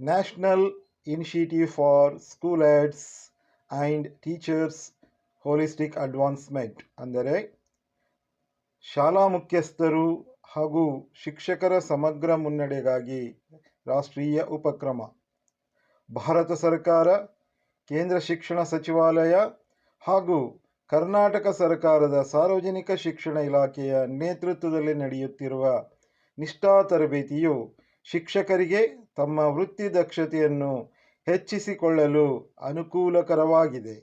National Initiative for School Aids and Teachers Holistic Advancement ಅಂದರೆ ಶಾಲಾ ಮುಖ್ಯಸ್ಥರು ಹಾಗೂ ಶಿಕ್ಷಕರ ಸಮಗ್ರ ಮುನ್ನಡೆಗಾಗಿ ರಾಷ್ಟ್ರೀಯ ಉಪಕ್ರಮ. ಭಾರತ ಸರ್ಕಾರ, ಕೇಂದ್ರ ಶಿಕ್ಷಣ ಸಚಿವಾಲಯ ಹಾಗೂ ಕರ್ನಾಟಕ ಸರ್ಕಾರದ ಸಾರ್ವಜನಿಕ ಶಿಕ್ಷಣ ಇಲಾಖೆಯ ನೇತೃತ್ವದಲ್ಲಿ ನಡೆಯುತ್ತಿರುವ ನಿಷ್ಠಾ ತರಬೇತಿಯು ಶಿಕ್ಷಕರಿಗೆ ತಮ್ಮ ವೃತ್ತಿ ದಕ್ಷತೆಯನ್ನು ಹೆಚ್ಚಿಸಿಕೊಳ್ಳಲು ಅನುಕೂಲಕರವಾಗಿದೆ.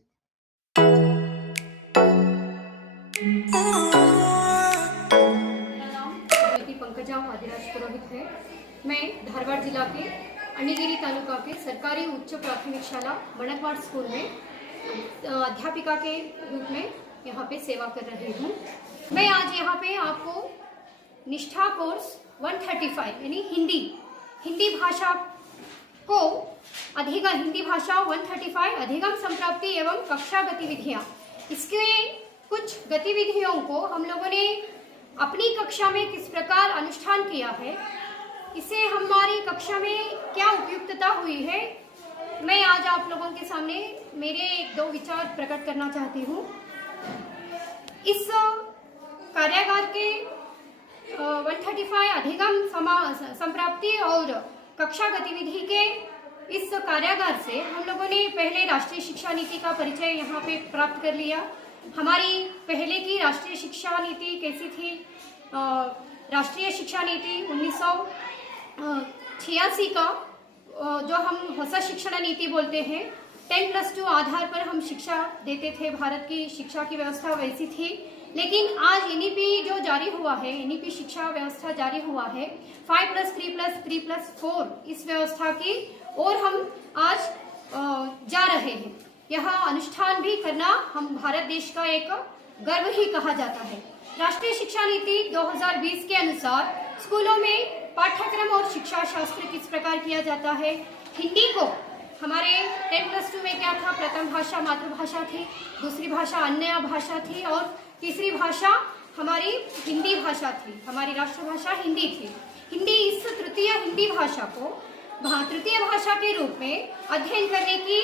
पंकजा आदिराज पुरोहित है। मैं धारवाड़ जिला के अणिगिरी तालुका के सरकारी उच्च प्राथमिक शाला बनकवाड़ स्कूल में अध्यापिका के रूप में यहाँ पे सेवा कर रही हूँ। मैं आज यहाँ पे आपको निष्ठा कोर्स 135 यानी हिंदी भाषा को हिंदी भाषा 135 अधिगम संप्राप्ति एवं कक्षा गतिविधियाँ, इसके कुछ गतिविधियों को हम लोगों ने अपनी कक्षा में किस प्रकार अनुष्ठान किया है, इसे हमारी कक्षा में क्या उपयुक्तता हुई है, मैं आज आप लोगों के सामने मेरे 2 विचार प्रकट करना चाहती हूँ। इस कार्यागार के 135 अधिगम संप्राप्ति और कक्षा गतिविधि के इस कार्यागार से हम लोगों ने पहले राष्ट्रीय शिक्षा नीति का परिचय यहाँ पे प्राप्त कर लिया। हमारी पहले की राष्ट्रीय शिक्षा नीति कैसी थी? राष्ट्रीय शिक्षा नीति 1986 का जो हम होसा शिक्षण नीति बोलते हैं, 10+2 आधार पर हम शिक्षा देते थे। भारत की शिक्षा की व्यवस्था वैसी थी, लेकिन आज एनईपी जो जारी हुआ है, एनईपी शिक्षा व्यवस्था जारी हुआ है 5+3+3+4 इस व्यवस्था की और हम आज जा रहे हैं। यह अनुष्ठान भी करना हम भारत देश का एक गर्व ही कहा जाता है। राष्ट्रीय शिक्षा नीति 2020 के अनुसार स्कूलों में पाठ्यक्रम और शिक्षा शास्त्र किस प्रकार किया जाता है। हिंदी को हमारे 10+2 में क्या था? प्रथम भाषा मातृभाषा थी, दूसरी भाषा अन्य भाषा थी और तीसरी भाषा हमारी हिंदी भाषा थी, हमारी राष्ट्रभाषा हिंदी थी। हिंदी इस तृतीय हिंदी भाषा को तृतीय भाषा के रूप में अध्ययन करने की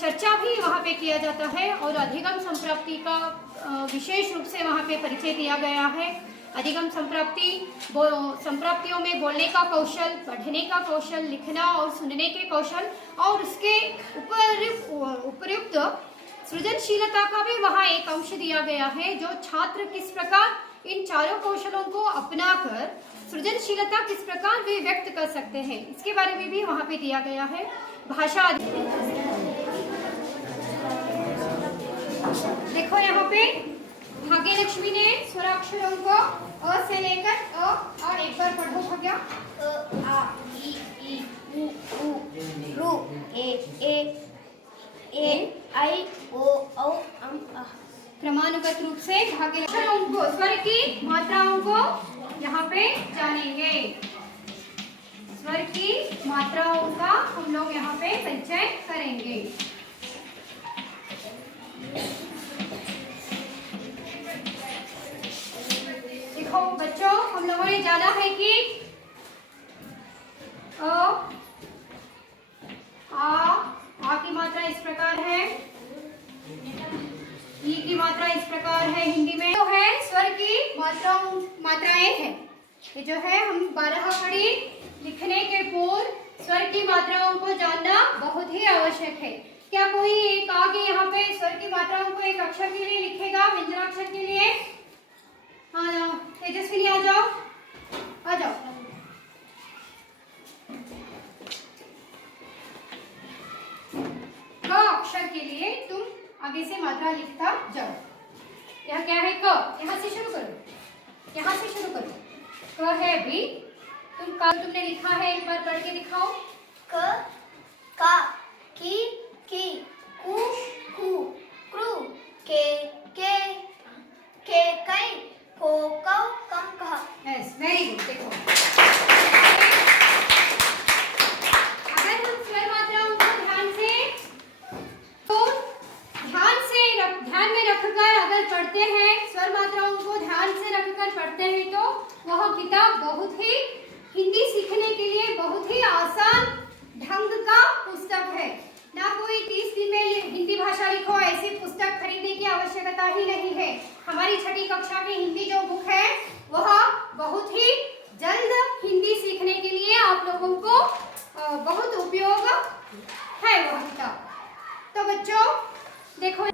चर्चा भी वहाँ पे किया जाता है और अधिगम संप्राप्ति का विशेष रूप से वहाँ पे परिचय दिया गया है। अधिगम संप्राप्तियों में बोलने का कौशल, पढ़ने का कौशल, लिखना और सुनने के कौशल और उसके उपयुक्त सृजनशीलता का भी वहाँ एक अंश दिया गया है, जो छात्र किस प्रकार इन चारों कौशलों को अपनाकर सृजनशीलता किस प्रकार वे व्यक्त कर सकते हैं, इसके बारे में भी वहाँ पे दिया गया है। भाषा देखो यहाँ पे भाग्य लक्ष्मी ने स्वराक्षरों को अ से लेकर अ और एक बार पढ़ो भाग्य। अ आ इ ई उ ऊ ऋ ए आई ओ औ अम अः। क्रमानुगत रूप से भाग्य लक्षणों को, स्वर की मात्राओं को यहाँ पे जानेंगे। स्वर की मात्राओं का हम लोग यहाँ पे परिचय करेंगे। देखो बच्चों, हम लोगों ने जाना है कि आ की मात्रा इस प्रकार है, ई की मात्रा इस प्रकार है। हिंदी में जो है स्वर की मात्राएं हैं, ये जो है हम 12 कड़ी लिखने के पूर्व स्वर की मात्राओं को जानना बहुत ही आवश्यक है। क्या कोई एक आगे यहाँ पे स्वर की मात्राओं को एक अक्षर के लिए लिखेगा, व्यंजनाक्षर के लिए? हाँ तेजस्विनी आ जाओ, आ जाओ। क अक्षर के लिए तुम आगे से मात्रा लिखता जाओ। यह क्या है? क। यहाँ से शुरू करो, यहाँ से शुरू करो। क है भी, तुमने लिखा है, एक बार पढ़ के दिखाओ। क का की कु खु कृ के कई को कौ कम कह। Yes, very good. देखो अगर हम स्वर मात्राओं को ध्यान में रखकर अगर पढ़ते हैं, स्वर मात्राओं को ध्यान से रखकर पढ़ते हैं तो वह किताब बहुत ही हिंदी सीखने के लिए बहुत ही आसान ढंग का पुस्तक है। ना कोई 30 दिन में हिंदी भाषा लिखो ऐसी पुस्तक खरीदने की आवश्यकता ही नहीं है। हमारी छठी कक्षा की हिंदी जो बुक है वह बहुत ही जल्द हिंदी सीखने के लिए आप लोगों को बहुत उपयोग है वह किताब। तो बच्चों देखो